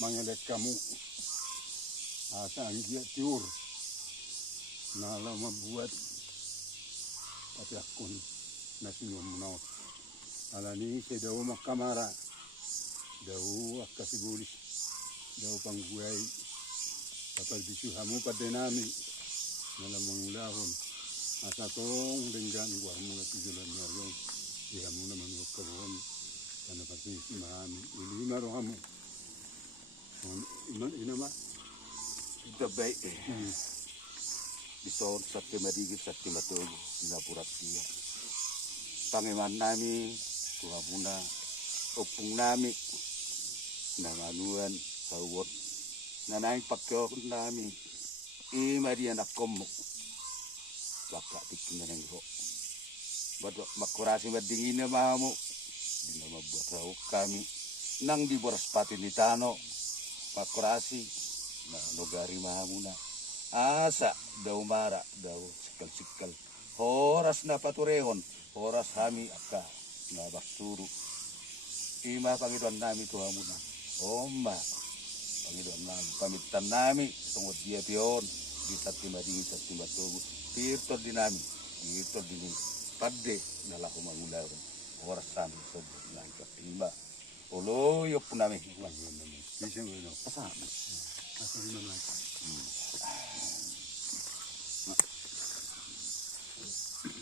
mangelet kamu asa dia tiur nala membuat tapi akun nasi munau alani sedau makamara dau akasibulis dau pangguai kapal bisu hamu padenami dalam mengulahun asa tong dengan gua mula tujuan nyarong dia muna manuk kebon karena pasti mahami ini maroh hamu ini mah kita baik bisa sakti madigit sakti matugo dinapurat dia pangeman nami tuha muna opung nami nanganuan sawot nanay pakyo nami Maria nakomo baka tikin na ng ho bato makurasi madingin na mamu di na mabuat raw kami nang di boras pati ni Tano makurasi na nogari mamu na asa daw mara daw sikal-sikal horas na paturehon horas hami aka na basuru ima Panginoon nami tuha muna oma Panginoon nami pamitan nami tungod dia pion di sati madingin sati matugo pirto dinami pirto dini padde nala ko mangulaw oras sami sobot na ima olo yo punami bisa ngono pasama asa naman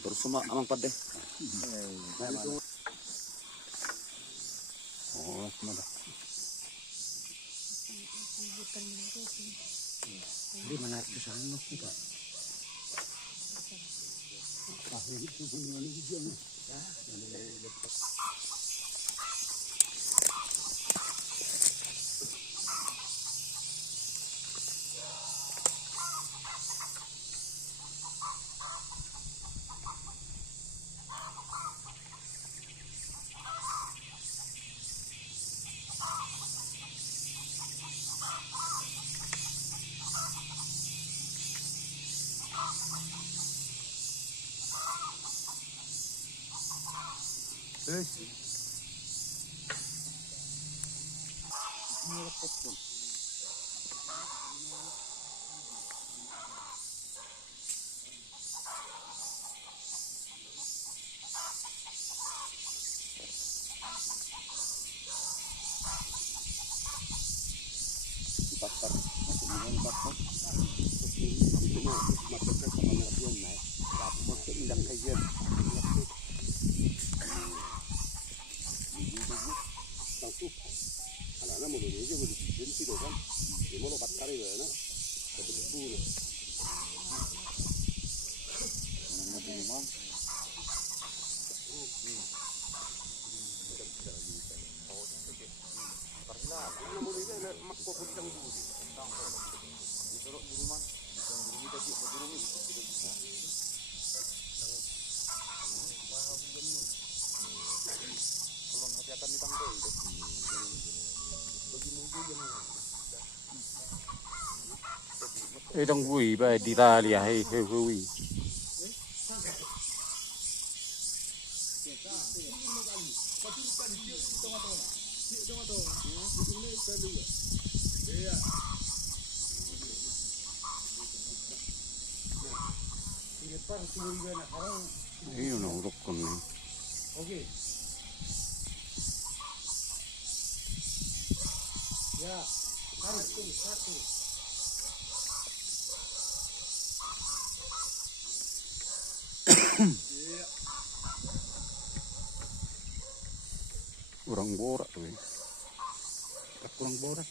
terus semua amang padde oh mana di mana itu sana kita itu punya ini jangan terus bakar masuk minum bakar itu mau makan sama nasian naik tapi masuk indang kajian langsung anak-anak mau dulu aja mau dibikin sih kan dia mau lompat kari ya nak dapat debu nih mana di rumah trong quỷ về đi ta thì hay quỷ ini nó rục con này kurang borak tuh kurang borak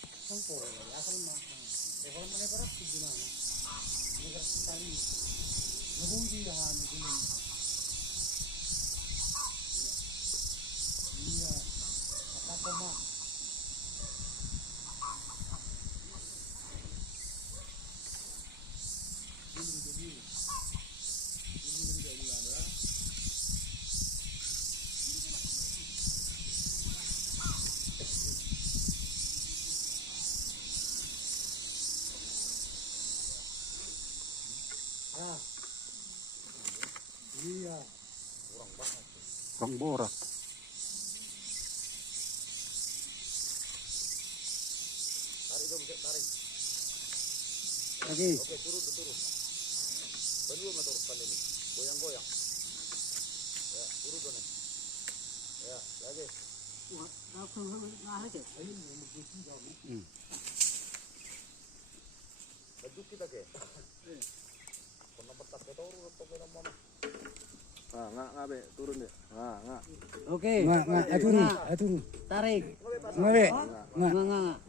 kurang borak Lagi. Oke, turun. Berdua motor kali ini. Goyang-goyang. Ya, turun dong. Ya, lagi. Wah, aku ngarik ya. Baju kita ke. Pernah petak ke turun atau ke mana? Ah, nggak be, turun ya. Nggak. Oke. Nggak, turun. Tarik. Nggak, Be. Nggak.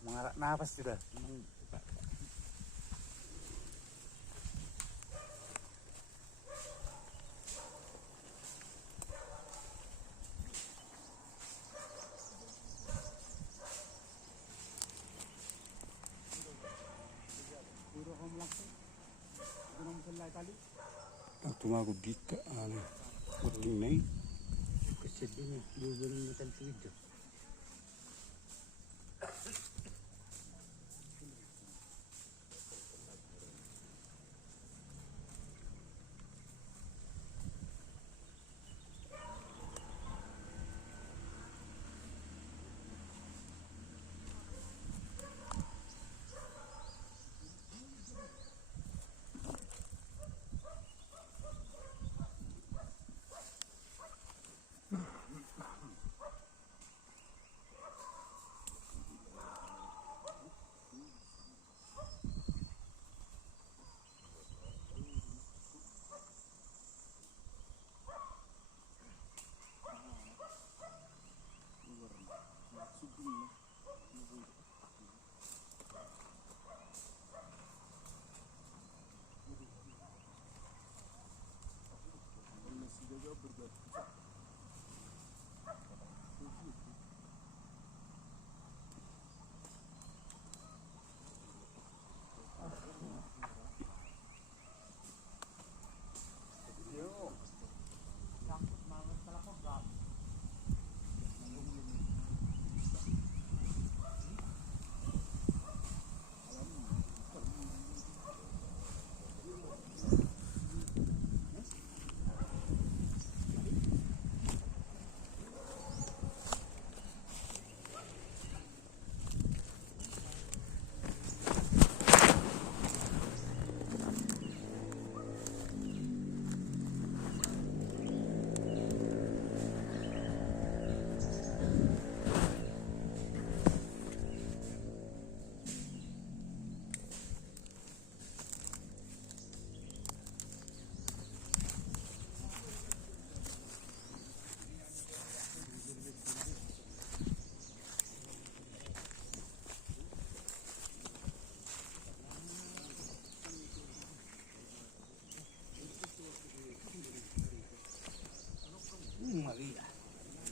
Mengarak nafas sudah. Aku aku dika ane. Penting nih. Kesedihnya, belum makan sudah.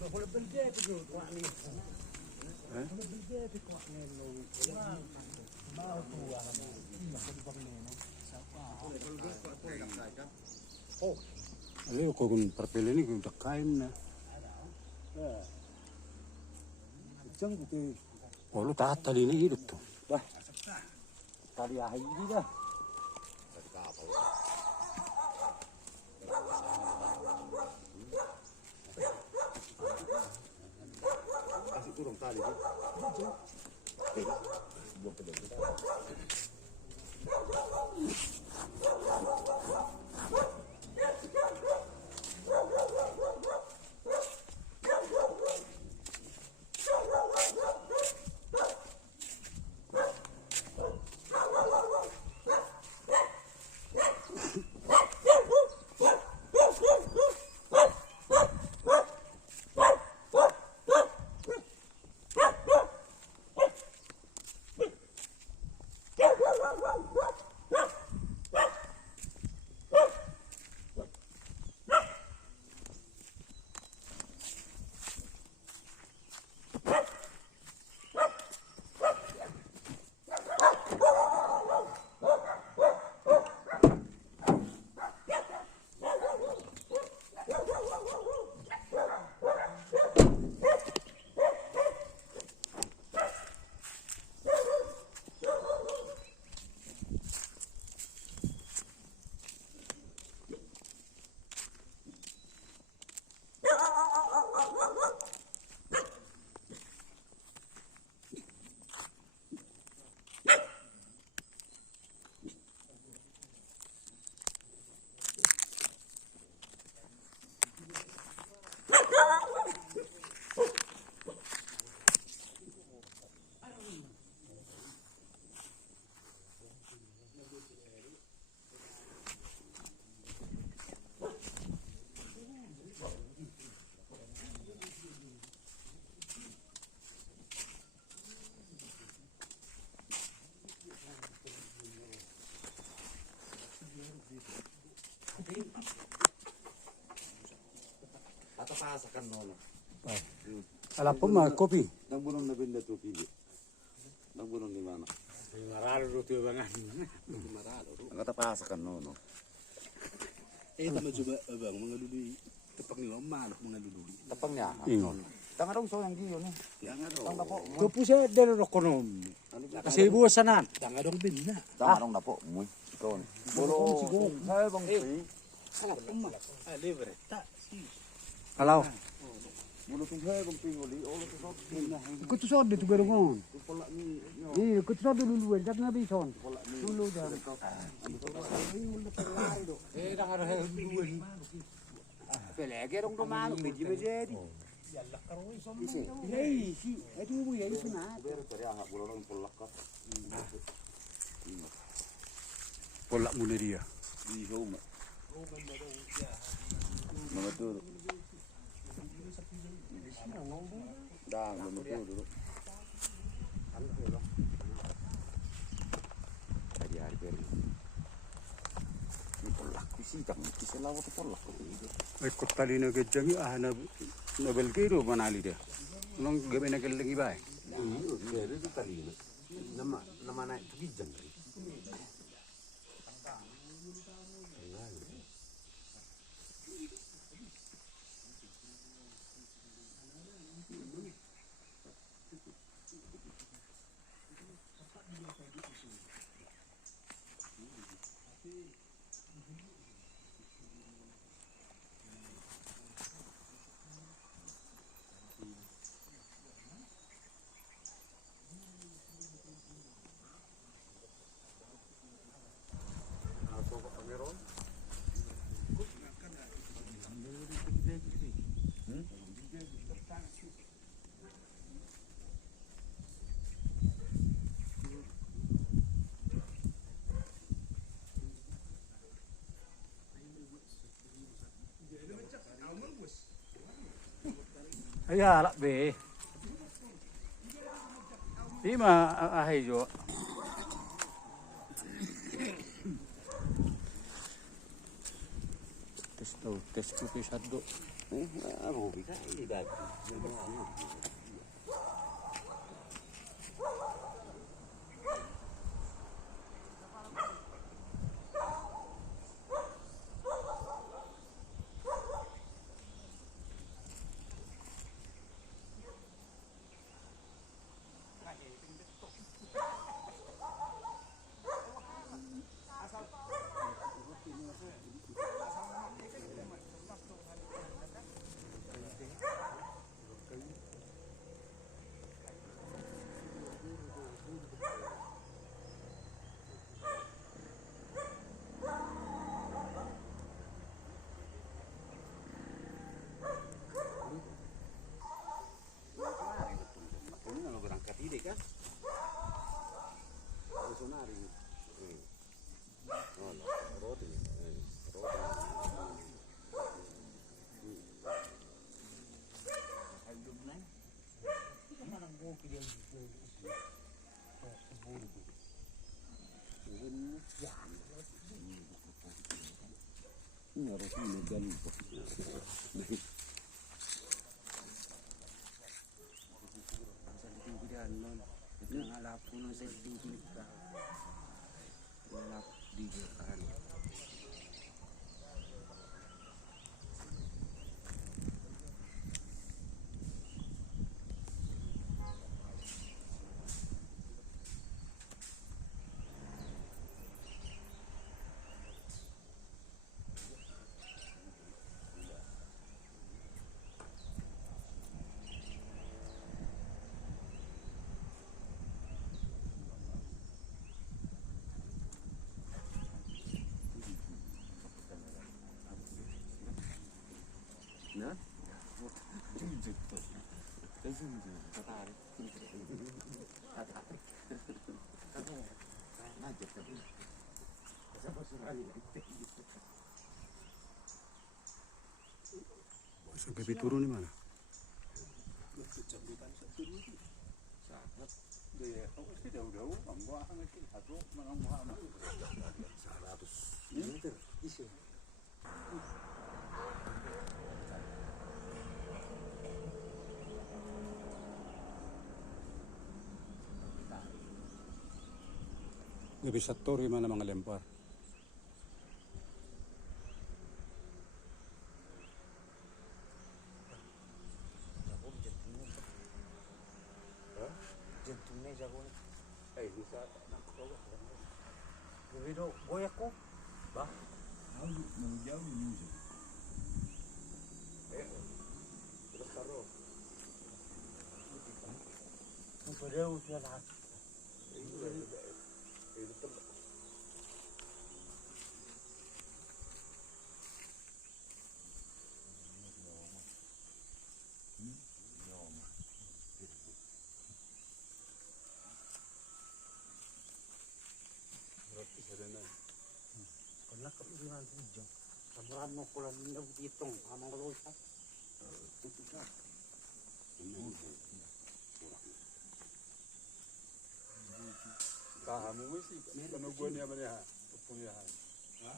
Ayo kau kun perpele ni kun kain na. Cang putih. Oh lu tak tali ni hidup tu. Tali ahai ini dah. Kasih turun tali tu. Atau pasakan nono. Ala pun mah kopi. Nang bunong na benda tu pili. Nang bunong di mana? Maralo tu bangan. Ang pasakan nono. Ito coba abang mengaduli tepang ni mana mengaduli. Tepangnya. Ingon. Tanga dong so yang giyo ni. Jangan dong. Tang dapo. Kopi saya dari rokonom. Kasi ibu sanan. Jangan dong binna. Tanga dong dapo. Muy. Ikaw ni. Bolo. Saya bang si. Anak pemah. Libre. Tak. Kalau Bolo tung saya bang pingoli. Olo tu so. ikut sod itu berongon. Pola ni. Iya, ikut sod dulu jangan nabi son. Pola ni. Dulu dah. Dah ada dulu. Pelege dong domano, biji biji. Iya, si itu bu ya itu nak. Ber cari angak bolo dong pola ka. Polak mula dia. Di home. Nama tu. Dah, nama tu dulu. Hari-hari beri. Ni polak sih, tak bisa lawat polak. Ikut tali na kejangi na nobel kiro manali dia. Nong gabe na kelengi bay. Beri tu tadi. Nama naik kijang. Ayah lah be. Ima ahai jo. Tes tu satu. Aku bisa ini dah. Ini kan sonari. Roti. Ini roti legal. Ngalap puno sa tingin ka. Ngalap di kan. Nah, jujur tuh. Jujur, tertarik. Ngajar tapi. Sampai Pituru di mana? Sangat. Dia, aku sih jauh-jauh, gua ngasih satu, menang Muhammad. 100 meter. Isu. Nggak bisa tahu gimana mengelempar. Jantungnya jago. Bisa nak coba. Begitu goyak ko. Ba? Menjauh music. Terus taruh. Padahal udah lahat. Kalau kau bilang hujung, kamuran mo kulan nila ditong, amang kalau sa. Kamu sih, kalau gua ni apa ni ha, punya ha.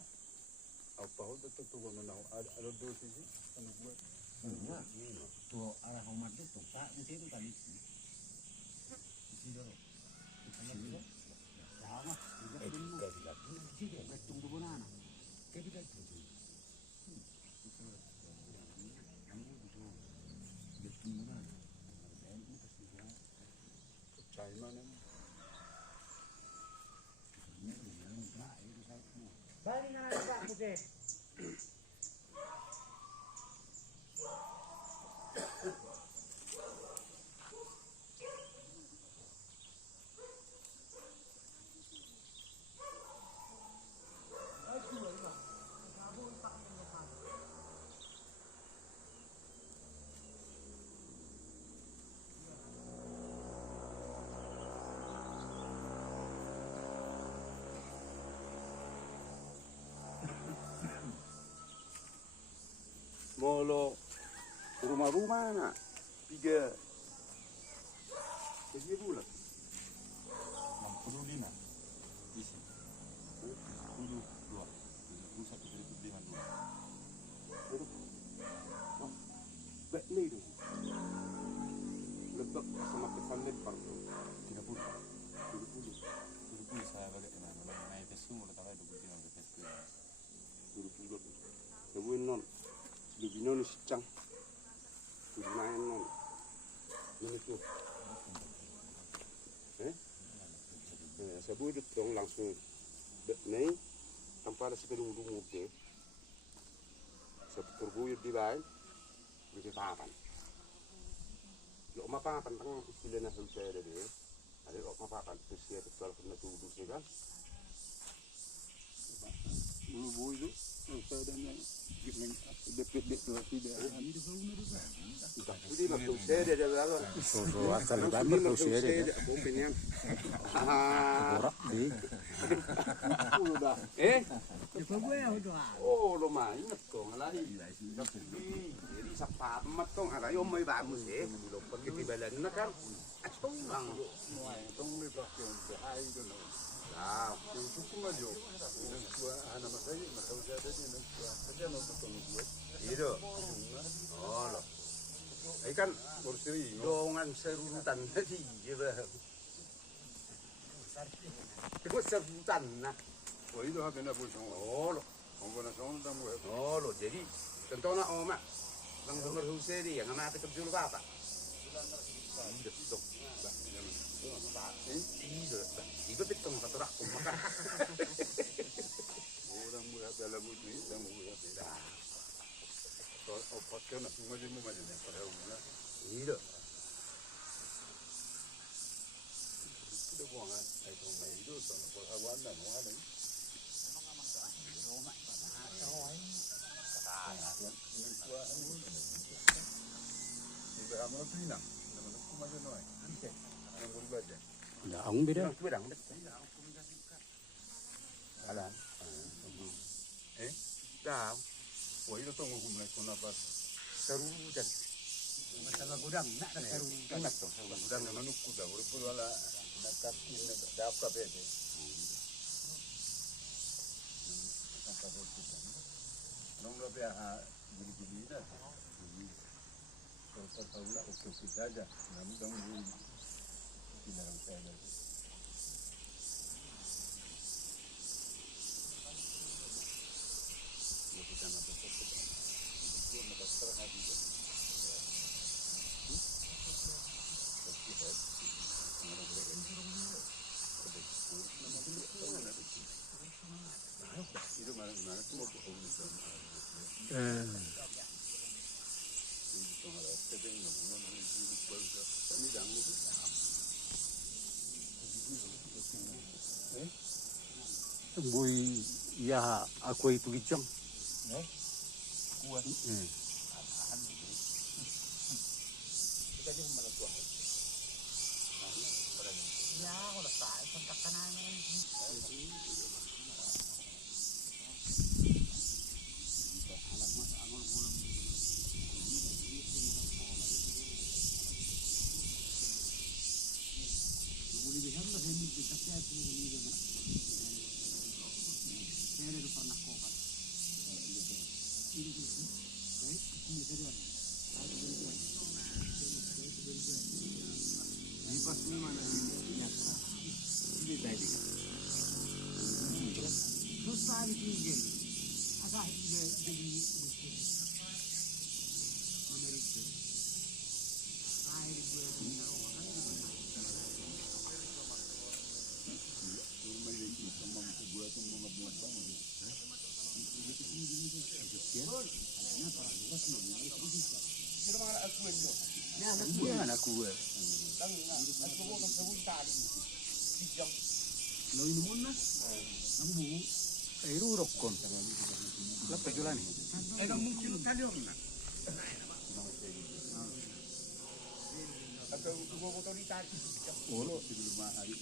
Apa hal betul tu gua mana ada dua sisi, kalau gua. Tuh arah umat itu, tak di situ tadi. Sama, tunggu banana. Cai mana? Balik na lang Pak Putih. Molo rumah-rumah nak 3 bulan 65 isi 72 31 dengan 2 ini sicang. Main non. Ini tuh. Saya buat dong langsung. Nih, tanpa ada sepelung lumut deh. Saya terbuyut di bayi, bisa papan. Lo mapapan tang istilahnya saya ada deh. Ada lo mapapan terus dia soal kena tuduh sih kan. Lu itu saya dan depet tuh tidak. Jadi maksud saya dia ada So asal gambar tuh saya ada. opinion. Borak di. Udah. Oh, lo mah ingat kok ngalari. Jadi sapa amat kok arayo may bamus lo pergi di balan na kan. Atong lang. Tong may bakyon sa ay doon. Ah, Yung kumadyo. Yung ana masay, masawsa din yung kasi ano to tong buat. itu. Oh, lo. Ikan Porsiri. dongan serutan tadi gitu. Itu serutan nah. Oh itu hati na po siyang. Oh, lo. Kung ko na siyang damo. Oh, lo. Jadi contohnya oma. Bang Sumber Hussein yang ngamati kerja lu apa? Betul. Iba pitong katurak kung maka. Orang mo ya pala mo ni, damo ya pala. So opat ka na sumaji mo man niya para una. Iya. Ito po nga ay kung may ito so po awan na mo ano. Iba mo pina. Naman kumaji no ay. Ang gulbad ya. Daang beda. Bedang. Alam. Daang. Oh itu tong kumlay ko na pas. Serutan. Masalah gudang, nak dah seru. Enak tuh. Udah na manuk ko da, uri ko wala nakat na dapat pwede. Nung labi ha gili-gili na. Kalau tahu lah oke saja. Namun dong tidak saya. Itu mana semua Boy, ya aku itu gijang. Kuat. Ya, kalau tak, kontak kanan. Susah ditinggal. Agak jadi menarik. Air Yan aku. Lo ini mana? Kamu air urokon. Lepas jualan ni. Ada mungkin tadi orang. Atau dua botol ditarik. Olo sebelum hari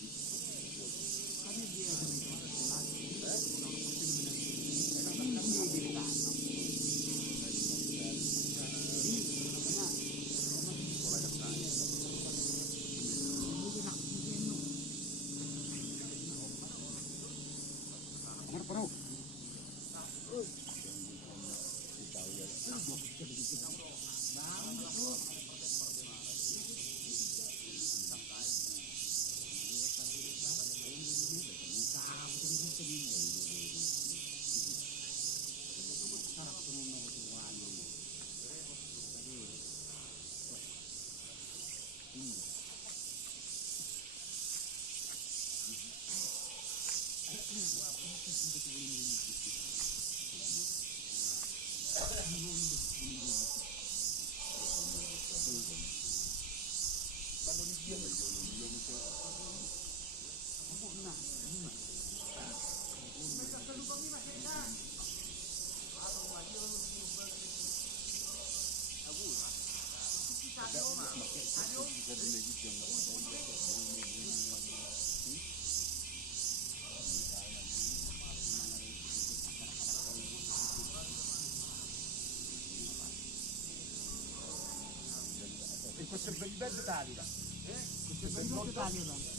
Questo è il bel dettaglio. Questo è il bel dettaglio.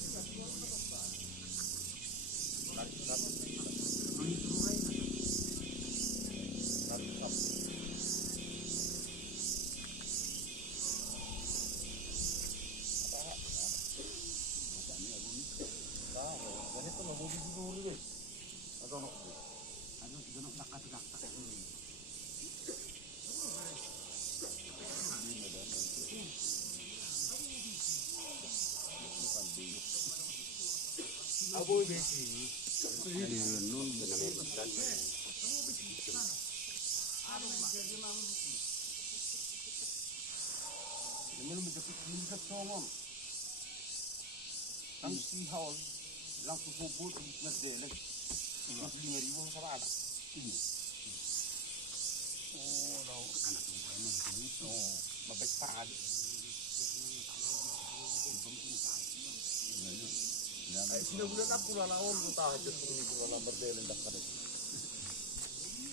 Aboy besi. Ang sihol langsung kubur di medele. Mas 5.000 sama ada. Oh, lo anak itu. Oh, mabek pagi. Ay sinabulan ako na laon ko tayo kung hindi ko na berdele ndak kada.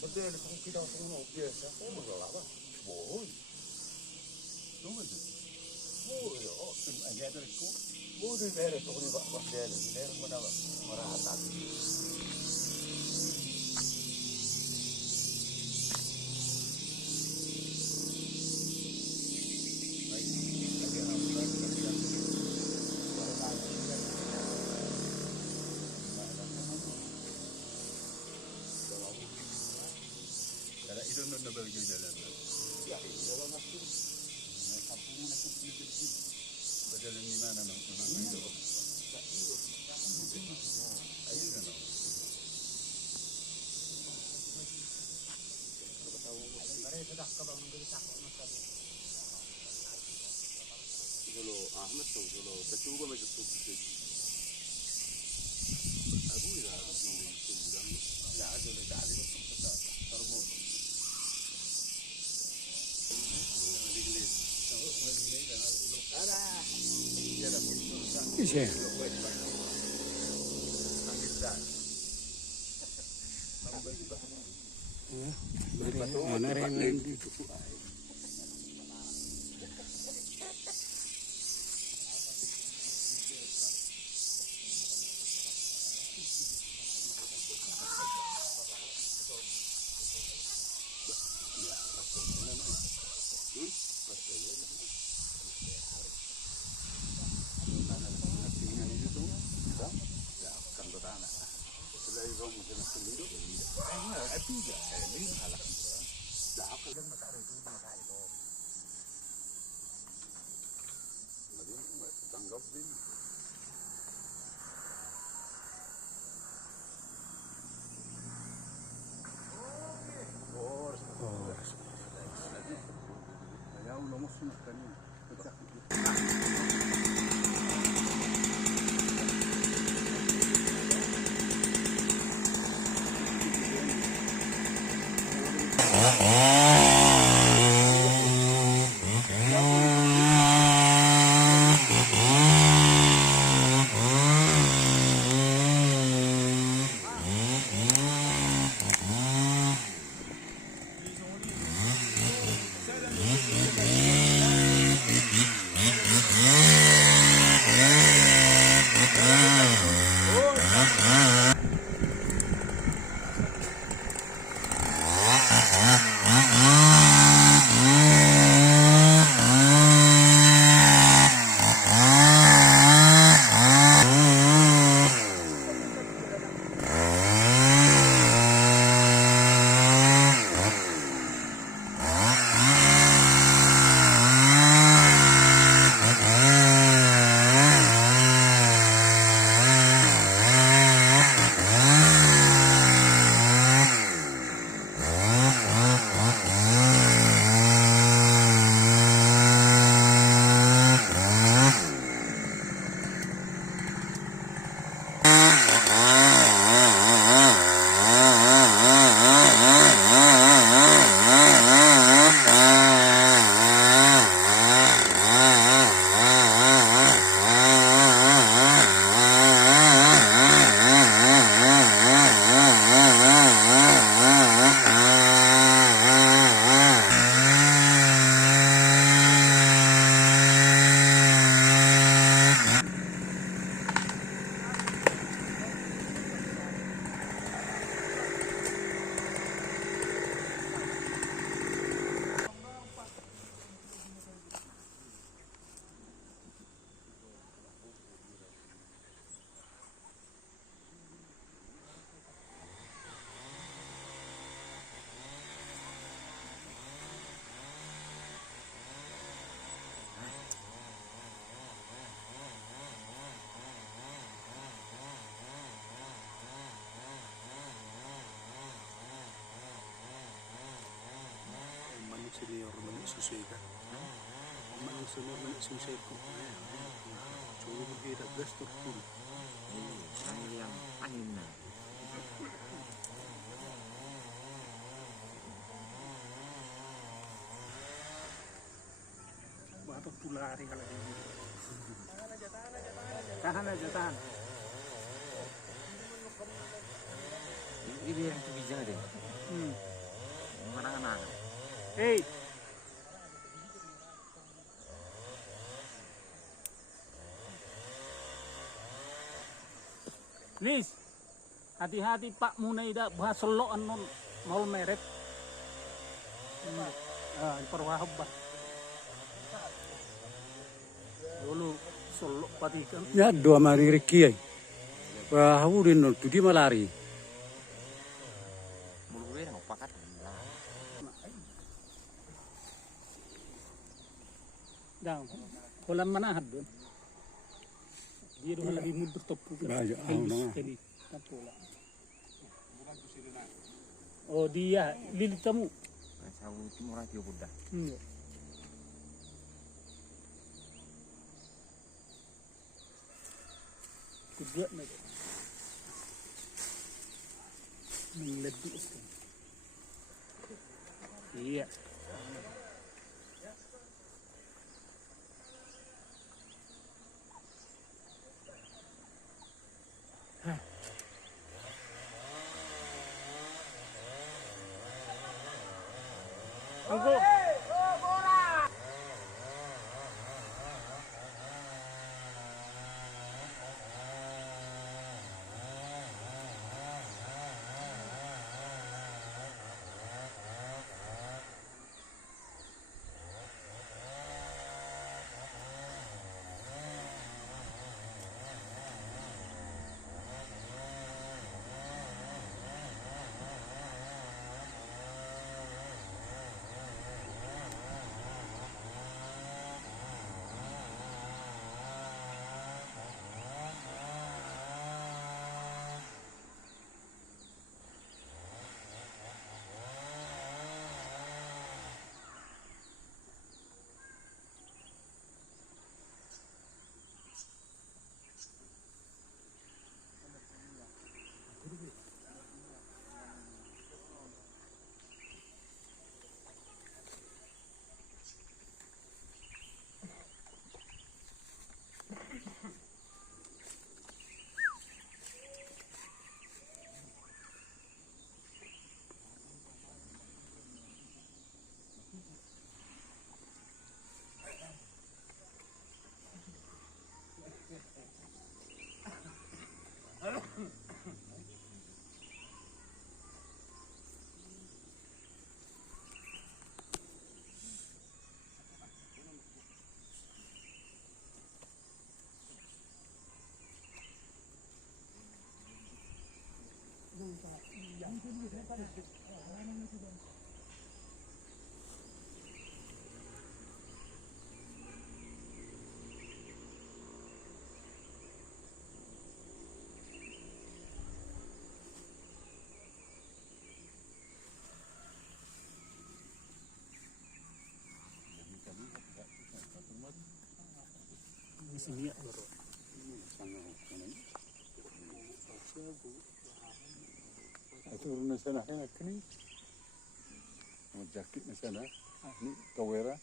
Berdele kung kita sa uno biasa, oh magala ba? Boy. Tunggu tu. Boy, oh, aja dari ko. Boy di mere to ni ba berdele, ni mere mo na marata. Itu nak bagi jalan. Ya, dalam waktu kampung na ko pinipili. Berjalan di mana nak? Itu. Ayun na. Kalau Ahmad tuh kalau kecuba macam tu Abu ya di Sumedang Ya, ada le dali terbu. Iya. Mana rengen gitu. tanggap din. Ayaw lumos na kanina. Ah. senior mana susah kan? Mana senior mana susah kok? Coba berbeda gas terpul. yang angin. Batok tulari kalau ini. Tahan aja tahan. Ini yang kebijakan deh. Mana anak? Hey. Nis, hati-hati Pak Munaida bahas lo anon nol merek. Perwahab. Dulu solo patikan. Ya dua mari reki ay. Wah, urin nol tu di malari. Mulu yang pakat. Dah, kolam mana hadun? Dia dua lagi mundur topu. Banyak sekali. Tampola. Oh dia, lilit kamu. Sawu timur radio budak. Kuda nak. Lebih. Iya. Aku. Sini baru. Itu urun sana kan akni. Mau jakit na sana. Ni tawera.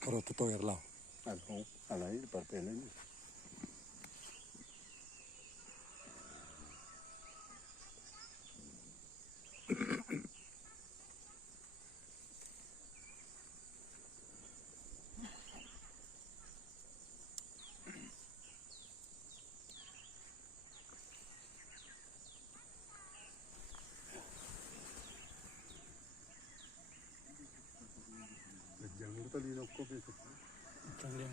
Kalau tu toyer lah. Alho, alai partai lain. Jangan tadi nak kopi. Kalian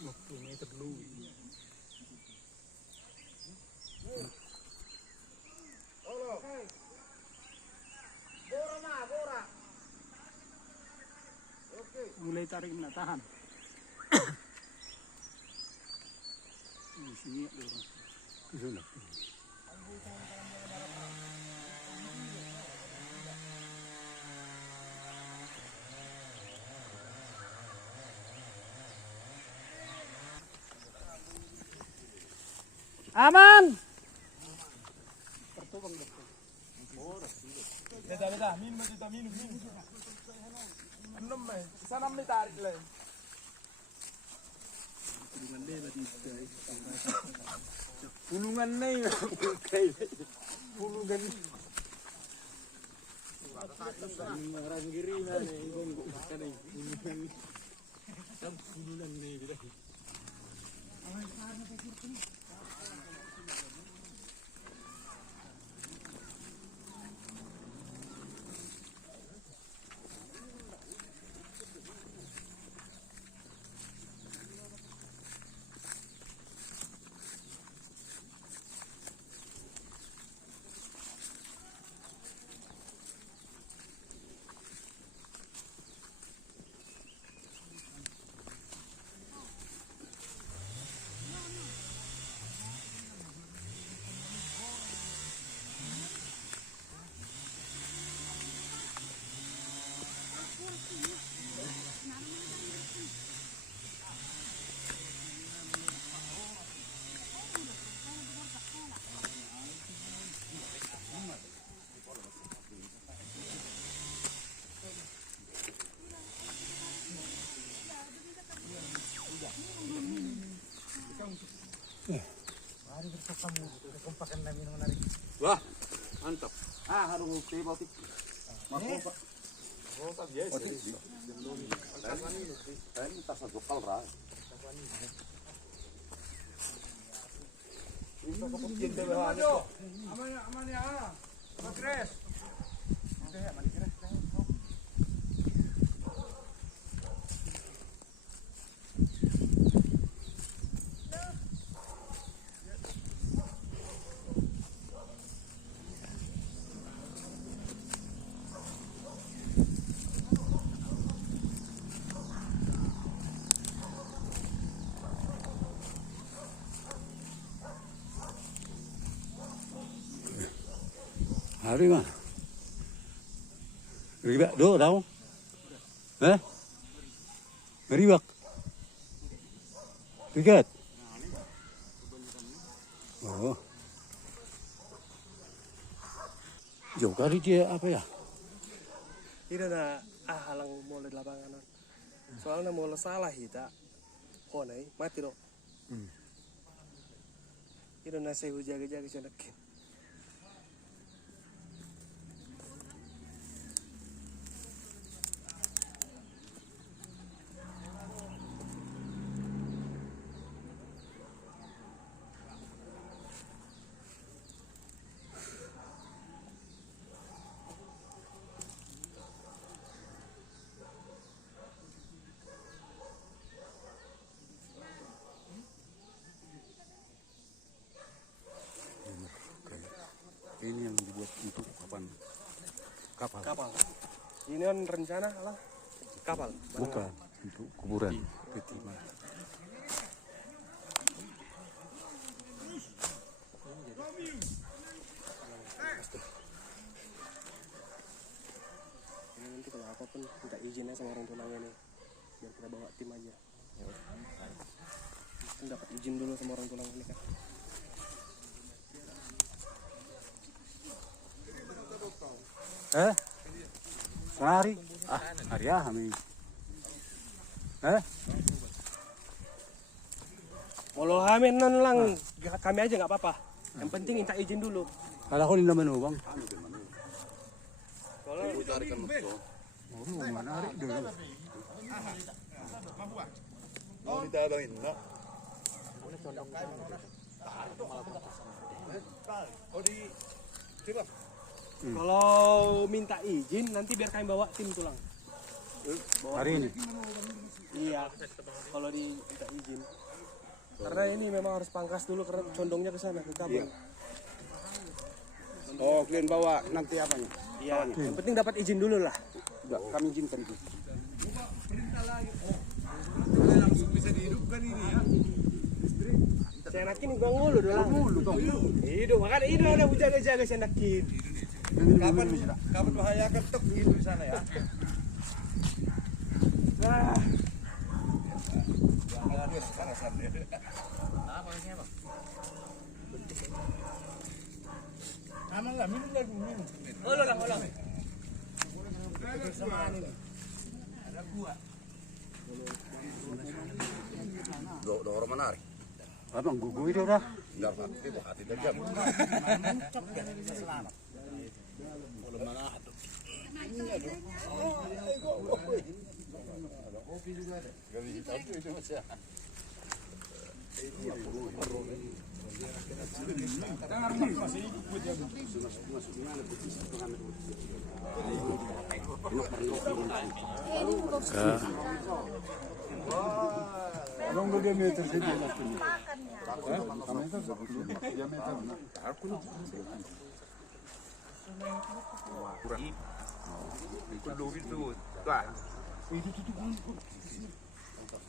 waktu meter dulu. Mulai tarik nak tahan. Sini orang. Sana. Aman. Beda, minum kita minum. 6 sana may tarik lang. Pulungan na yun. Pulungan. Orang giri na pulunan na yun. Wah, mantap. Harus tiba-tiba. Makopa. Oh, tak biasa. Ini tas lokal ra. Aman ya. Magres. Hari mana? Ribak do đâu? Ribak. Rigat. Oh. Jauh kali dia apa ya? Ini na halang mulai lapangan. Soalnya mulai salah kita. Oh nih mati dong. Ini na saya jaga-jaga cenakin. Ini yang dibuat untuk kapal. Kapal. Ini kan rencana lah kapal. Bukan untuk kuburan peti mati. Ini nanti kalau apapun minta izinnya sama orang tunangnya nih, biar kita bawa tim aja. Kita dapat izin dulu sama orang tunang ini kan. Sehari? Hari ya kami. Kalau hamil non lang kami aja nggak apa-apa. Yang penting minta izin dulu. Kalau aku ini naman bang. Kalau Mana hari dulu. Oh, ditabangin na. Oh, di coba. Kalau minta izin nanti biar kami bawa tim tulang. Hari ini. Iya. Kalau minta izin. Karena ini memang harus pangkas dulu karena condongnya ke sana ke kabel. Oh, kalian bawa nanti apanya? Iya. Yang penting dapat izin dulu lah. Udah, kami izinkan itu. Langsung bisa dihidupkan ini ya. Saya nakin gua ngulu doang. Hidup, makanya hidup ada jaga-jaga saya nakin. Kapan bahaya ketuk gitu di sana ya. Nah, Do orang menarik. Abang gugu itu dah. Enggak hati itu hati tajam.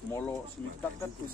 Molo selitak kan tuh